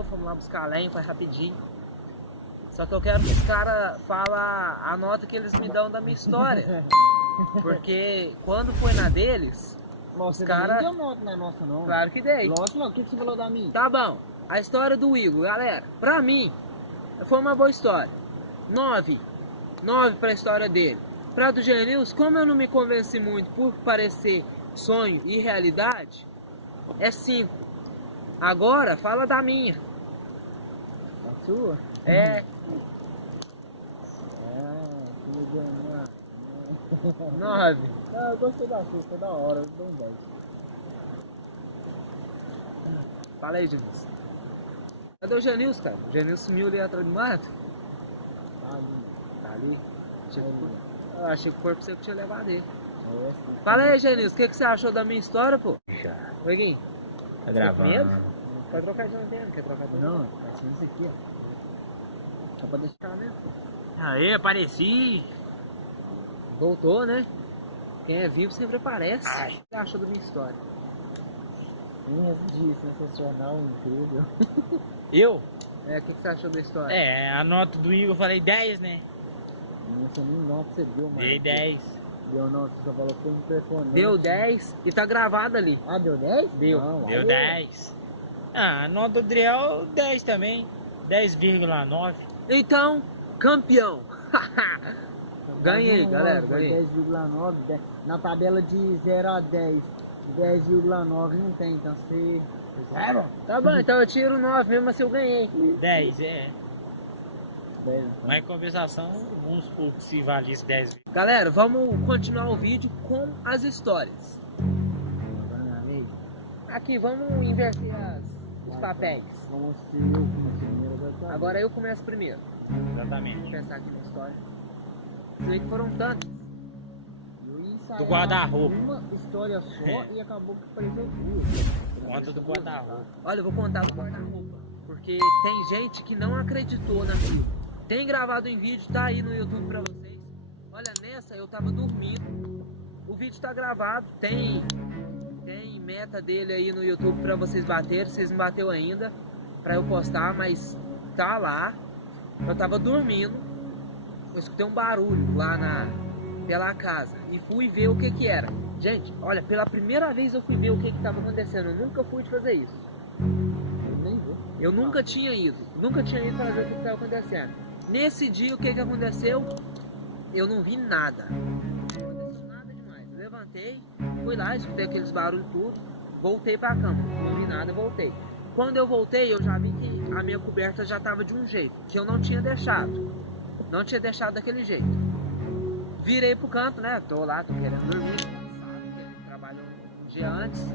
novo, fomos lá buscar lenha, foi rapidinho. Só que eu quero que os caras falem a nota que eles me dão da minha história. Porque quando foi na deles, Nossa, os caras... não deu nota na nossa, não. Claro que dei. Lógico, não. O que você falou da minha? Tá bom. A história do Igor, galera, pra mim, foi uma boa história. 9 pra história dele. Pra do Genilson, como eu não me convenci muito por parecer sonho e realidade, é 5. Agora, fala da minha. A sua? É... Que me deu uma... 9. Não, eu gostei da sua, foi da hora, eu dou um 10. Fala aí, Genilson. Cadê o Genilson, cara? O Genilson sumiu ali atrás do mato? Tá ali. Tá ali? Eu achei que o corpo seco tinha levado ele. É, sim. Fala aí, Genilson, o que você achou da minha história, pô? Já. Oi, Guinho. Tá Tá com medo? gravando. Pode trocar de antena, quer trocar de antena? Não, tá sendo isso aqui, ó. Só pra deixar mesmo. Aí, apareci. Voltou, né? Quem é vivo sempre aparece. Ai. O que você achou da minha história? Esse dia sensacional, incrível. Eu? É, o que você achou da história? É, a nota do Igor eu falei 10, né? Não sei nem nota você deu, mano. Dei 10. Deu não, você só falou que foi impressionante. Deu 10 e tá gravado ali. Ah, deu 10? Deu. Não, Deu aí- 10. Ah, a nota do Adriel 10 também. 10,9. Então, campeão. Ganhei, Não, galera, foi ganhei. 10,9. Na tabela de 0 a 10, 10,9 não tem, então você... Sério? Tá bom, então eu tiro 9, mesmo assim eu ganhei. 10, é. 10, Mas em compensação, vamos supor que se valisse 10. Galera, vamos continuar o vídeo com as histórias. Aqui, vamos inverter os papéis. Vamos ser eu como primeiro. Agora Agora eu começo primeiro. Vou Exatamente. pensar aqui na história. Isso aí que foram tantas. eu ia ensaiar Do guarda-roupa. uma história só É. e acabou que apareceu duas. Conta do guarda-roupa. Olha, eu vou contar do guarda-roupa. Porque tem gente que não acreditou naquilo. Tem gravado em vídeo, tá aí no YouTube pra vocês. Olha, nessa eu tava dormindo. O vídeo tá gravado, tem meta dele aí no YouTube pra vocês baterem. Vocês não bateu ainda pra eu postar, mas tá lá. Eu tava dormindo. Eu escutei um barulho lá pela casa e fui ver o que era. Gente, olha, pela primeira vez eu fui ver o que tava acontecendo. Eu nunca fui de fazer isso. Eu nem vi. Eu nunca tinha ido para ver o que estava acontecendo. Nesse dia, o que aconteceu? Eu não vi nada. Não aconteceu nada demais. Levantei, fui lá, escutei aqueles barulhos tudo, voltei para a cama. Não vi nada, voltei. Quando eu voltei, eu já vi que a minha coberta já estava de um jeito, que eu não tinha deixado. Não tinha deixado daquele jeito. Virei pro canto, né? Tô lá, tô querendo dormir, cansado, porque ele trabalhou um dia antes.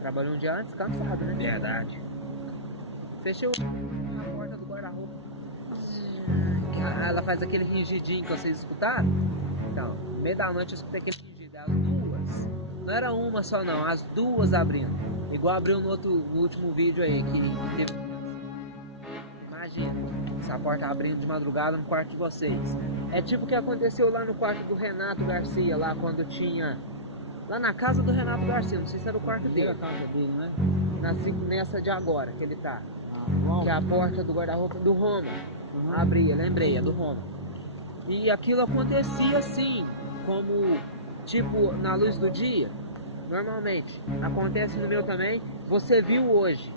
Trabalhou um dia antes, cansado, né? Verdade. Fechei a porta do guarda-roupa. Ela faz aquele ringidinho que vocês escutaram? Então, no meio da noite eu escutei aquele ringido. As duas. Não era uma só não, as duas abrindo. Igual abriu no último vídeo aí que teve. Imagina, essa porta abrindo de madrugada no quarto de vocês. É tipo o que aconteceu lá no quarto do Renato Garcia, lá quando tinha. Lá na casa do Renato Garcia, não sei se era o quarto Chega a dele. casa dele, né? Nessa de agora que ele tá. Bom. Que é a porta do guarda-roupa do Roma. Abria, lembrei, é do Roma. E aquilo acontecia assim, como tipo na luz do dia. Normalmente. Acontece no meu também. Você viu hoje.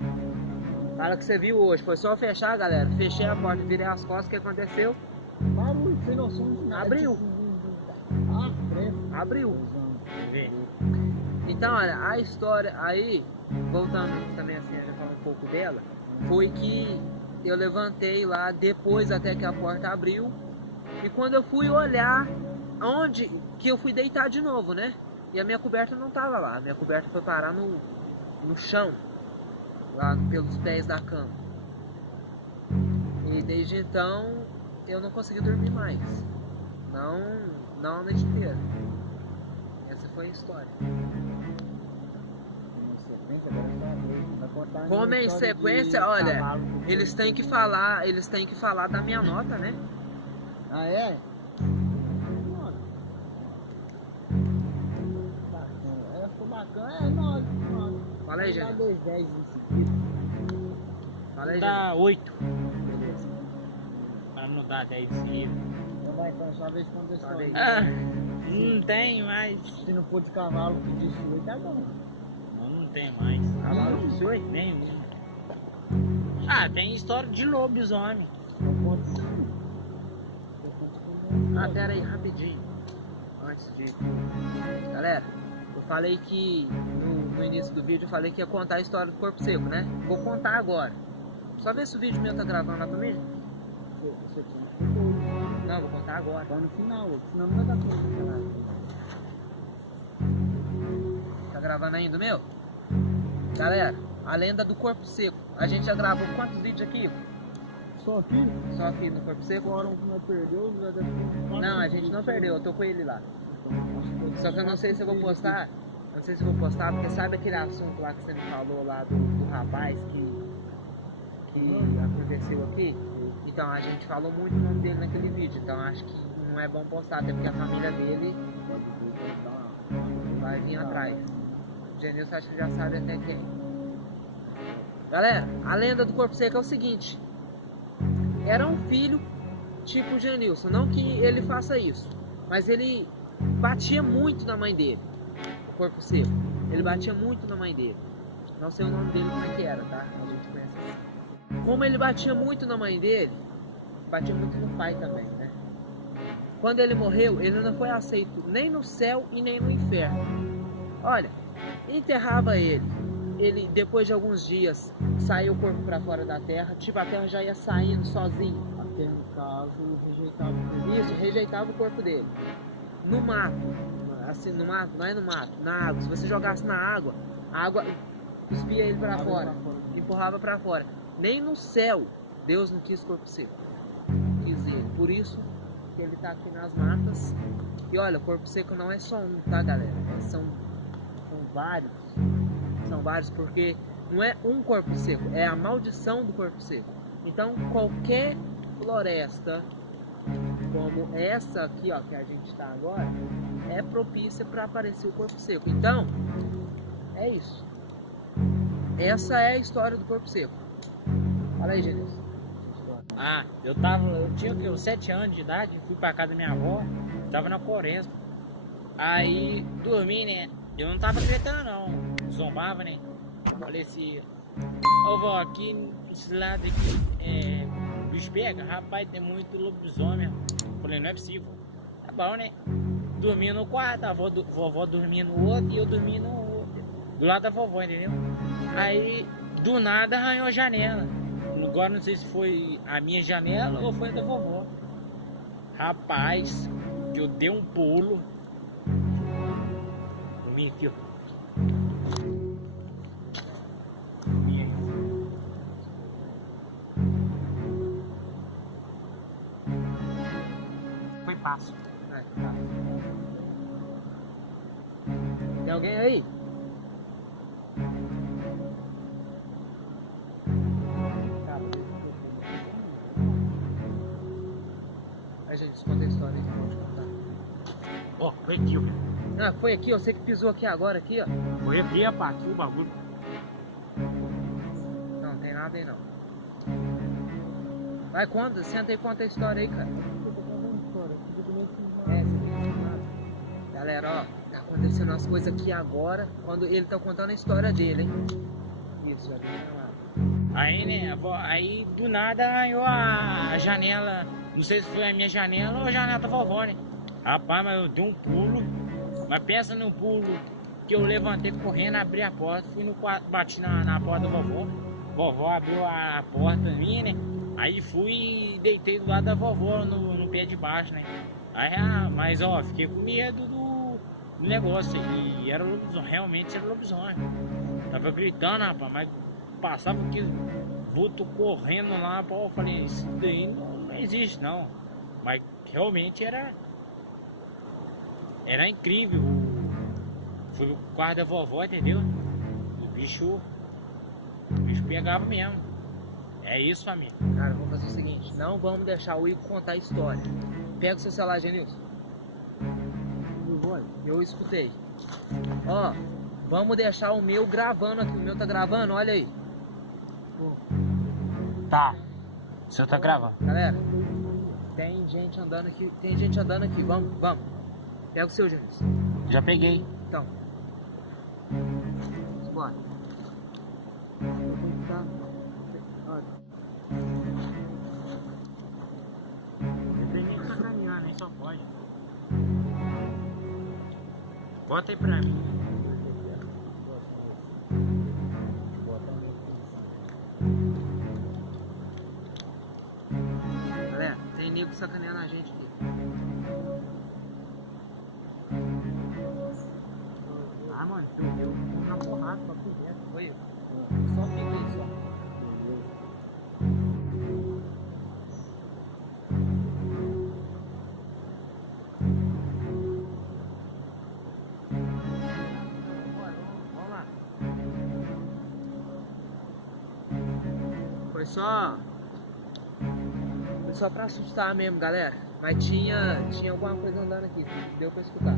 Fala que você viu hoje. Foi só fechar, galera. Fechei a porta, virei as costas. O que aconteceu? Barulho, sem noção de nada. Abriu. Ah, credo. Abriu. Vê. Então, olha, a história aí, voltando também assim, a gente falar um pouco dela, foi que eu levantei lá depois até que a porta abriu. E quando eu fui olhar onde que eu fui deitar de novo, né? E a minha coberta não tava lá. A minha coberta foi parar no chão, lá pelos pés da cama. E desde então eu não consegui dormir mais. Não a noite inteira. Essa foi a história. Como é em sequência, olha, eles têm que falar da minha nota, né? Ah, é? Ficou bacana. É, 9. Fala aí, gente. 2,10 em seguida. Fala aí, Dá 8. Beleza. Pra não dar 10 seguidos. Então vai, então, só vez quando eu estou aí. Ah, não tem mais. Se não for de cavalo que destrui, tá bom. Não tem mais. Cavalo de sui? Nenhum. Ah, tem história de lobisomem. Eu conto sim. Ah, pera aí, rapidinho. Antes de... Galera, eu falei que no início do vídeo eu falei que ia contar a história do corpo seco, né? Vou contar agora. Só ver se o vídeo meu tá gravando lá também. Você conta. Não, vou contar agora. Tá no final, senão não vai dar tempo. Tá gravando ainda o meu? Galera, a lenda do corpo seco. A gente já gravou quantos vídeos aqui? Só aqui? Só aqui no corpo seco? Agora um que nós perdeu, já deve ter... Não, a gente não perdeu, eu tô com ele lá. Só que eu não sei se eu vou postar. Não sei se eu vou postar, porque sabe aquele assunto lá que você me falou lá do rapaz que aconteceu aqui? Então a gente falou muito o nome dele naquele vídeo, então acho que não é bom postar, até porque a família dele vai vir atrás. O Genilson acho que já sabe até quem. Galera, a lenda do corpo seco é o seguinte: era um filho tipo o Genilson, não que ele faça isso, mas ele batia muito na mãe dele, o corpo seco. Ele batia muito na mãe dele. Não sei o nome dele como é que era, tá? A gente conhece assim. Como ele batia muito na mãe dele, batia muito no pai também, né? Quando ele morreu, ele não foi aceito nem no céu e nem no inferno. Olha, enterrava ele. Ele, depois de alguns dias, saiu o corpo para fora da terra. Tipo, a terra já ia saindo sozinho. Até no caso, rejeitava o corpo. Isso, rejeitava o corpo dele. No mato, assim, no mato, não é no mato, na água. Se você jogasse na água, a água cuspia ele para fora, empurrava para fora. Nem no céu, Deus não quis corpo seco. Quis ele. Por isso que ele tá aqui nas matas. E olha, o corpo seco não é só um, tá, galera? São vários. São vários, porque não é um corpo seco, é a maldição do corpo seco. Então, qualquer floresta como essa aqui, ó, que a gente está agora, é propícia para aparecer o corpo seco. Então, é isso. Essa é a história do corpo seco. Fala aí, Genilson. Ah, eu tinha o quê? Uns 7 anos de idade, fui pra casa da minha avó, tava na quaresma. Aí dormi, né? Eu não tava acreditando não, zombava, né? Falei assim, ô vó, aqui nesse lado aqui, bicho pega, rapaz, tem muito lobisomem. Falei, não é possível. Tá bom, né? Dormi no quarto, a vovó dormia no outro e eu dormi no outro, do lado da vovó, entendeu? Aí, do nada, arranhou a janela. Agora não sei se foi a minha janela ou foi a da vovó. Rapaz, que eu dei um pulo. Dormi aqui, ó. Dormi aí. Foi passo. Tem alguém aí? A gente conta a história aí, pode contar. Ó, foi aqui, ó. Ah, foi aqui, ó, você que pisou aqui agora, aqui, ó. Foi aqui, rapaz, aqui o bagulho. Não, tem nada aí não. Vai, conta, senta aí e conta a história aí, cara. Galera, ó, tá acontecendo as coisas aqui agora, quando ele tá contando a história dele, hein. Isso, já tem lá. Aí, né, aí do nada arranhou a janela. Não sei se foi a minha janela ou a janela da vovó, né? Rapaz, mas eu dei um pulo. Mas pensa no pulo que eu levantei correndo, abri a porta, fui no quarto, bati na porta da vovó. Vovó abriu a porta minha, né? Aí fui e deitei do lado da vovó no pé de baixo, né? Aí, mas ó, fiquei com medo do negócio. E era lobisomem, realmente era lobisomem. Tava gritando, rapaz, mas passava aquele vulto correndo lá, pô, eu falei, isso daí não existe não. Mas realmente era incrível. Foi o quarto da vovó, entendeu? O bicho pegava mesmo. É isso, família. Cara, vamos fazer o seguinte, não vamos deixar o Igor contar a história. Pega o seu celular, Genilson. Eu escutei. Ó, vamos deixar o meu gravando aqui. O meu tá gravando, olha aí. Tá. O senhor tá gravando. Galera, tem gente andando aqui, vamos. Pega o seu, Júnior. Já peguei. Então. Bora. Não tem nem que sacanear, nem só pode. Bota aí pra mim. Galera, tem nego sacaneando a gente aqui. Ah, mano, deu uma porrada pra por dentro. Oi, só fica aí, só. Vamos lá. Foi só pra assustar mesmo, galera. Mas tinha alguma coisa andando aqui. Deu pra escutar.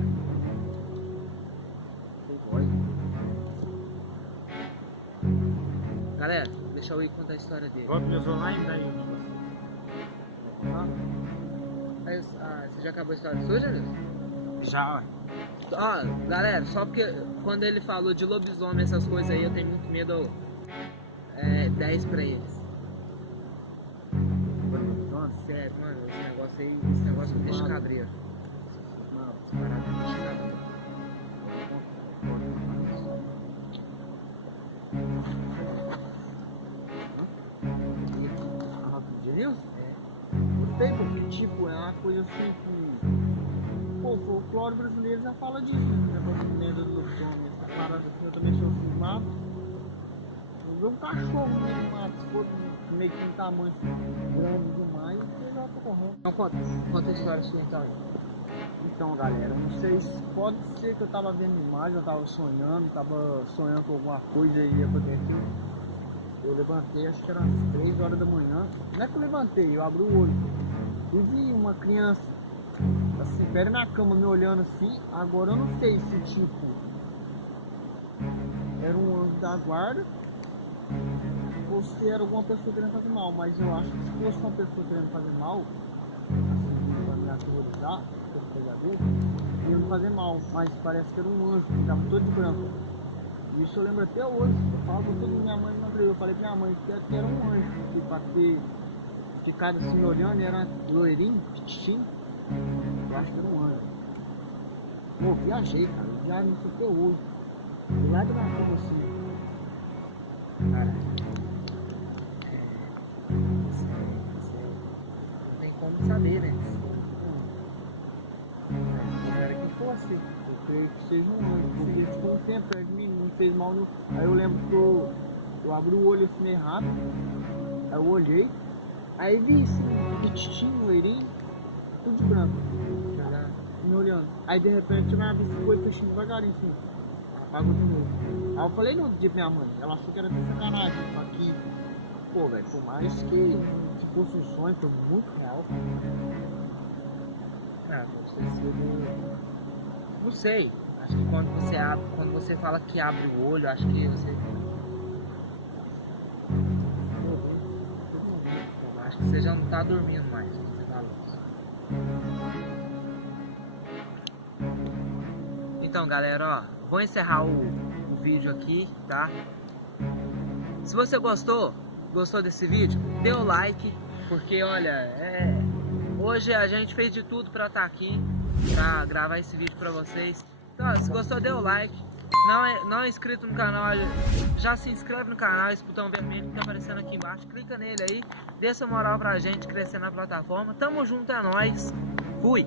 Galera, deixa eu ir contar a história dele. Volta meus online daí. Você já acabou a história sua, Janilson? Já, ué. Ó, galera, só porque quando ele falou de lobisomem, essas coisas aí, eu tenho muito medo. 10 pra eles. Sério, mano, esse negócio me deixa cabreiro. Essa parada me deixa cabreiro. Janilson? Gostei, porque tipo, é uma coisa assim que. Pô, o folclore brasileiro já fala disso, né? Negócio de lenda do lobisomem, essa parada assim, eu também sou cismado. Eu vi um cachorro no mato, se for meio que um tamanho assim, grande demais, eu já tô correndo. Então conta a história sua então. Então, galera, não sei se pode ser que eu tava vendo imagem, eu tava sonhando com alguma coisa aí aconteceu. Eu levantei, acho que era umas 3 horas da manhã. Não é que eu levantei, eu abri o olho e vi uma criança assim, perto da minha cama, me olhando assim. Agora eu não sei se tipo era um anjo da guarda ou se era alguma pessoa querendo fazer mal, mas eu acho que se fosse uma pessoa querendo fazer mal, assim, pra me aterrorizar, ia me fazer mal, mas parece que era um anjo, que estava todo de branco. Isso eu lembro até hoje. Eu falo com toda minha mãe, eu falei pra minha mãe que era um anjo, que pra ter ficado assim olhando, era loirinho, pititinho. Eu acho que era um anjo. Pô, viajei, cara, eu viajei nisso até hoje. Do lado da cama assim. Cara, não tem como saber, né? Era que fosse. Eu creio que seja um anjo, porque ficou um tempo perto de mim, me fez mal no. Aí eu lembro que eu abri o olho assim meio rápido, aí eu olhei, aí vi assim, pititinho, loirinho, tudo de branco, me olhando. Aí de repente minha vista foi fechando devagarinho assim, apagou de novo. Aí eu falei no dia pra minha mãe, ela achou que era de sacanagem, só que, pô, velho, por mais que se fosse um sonho, foi muito real. Ah, deve ter sido. Não sei. Acho que quando você fala que abre o olho, acho que você. Acho que você já não tá dormindo mais quando você fala isso. Então, galera, ó, vou encerrar o vídeo aqui, tá? Se você gostou desse vídeo, dê o like, porque olha, hoje a gente fez de tudo pra estar aqui, pra gravar esse vídeo pra vocês. Então, se gostou, dê o like. Não é inscrito no canal, já se inscreve no canal, esse botão vermelho que tá aparecendo aqui embaixo. Clica nele aí, dê essa moral pra gente crescer na plataforma. Tamo junto, é nóis. Fui!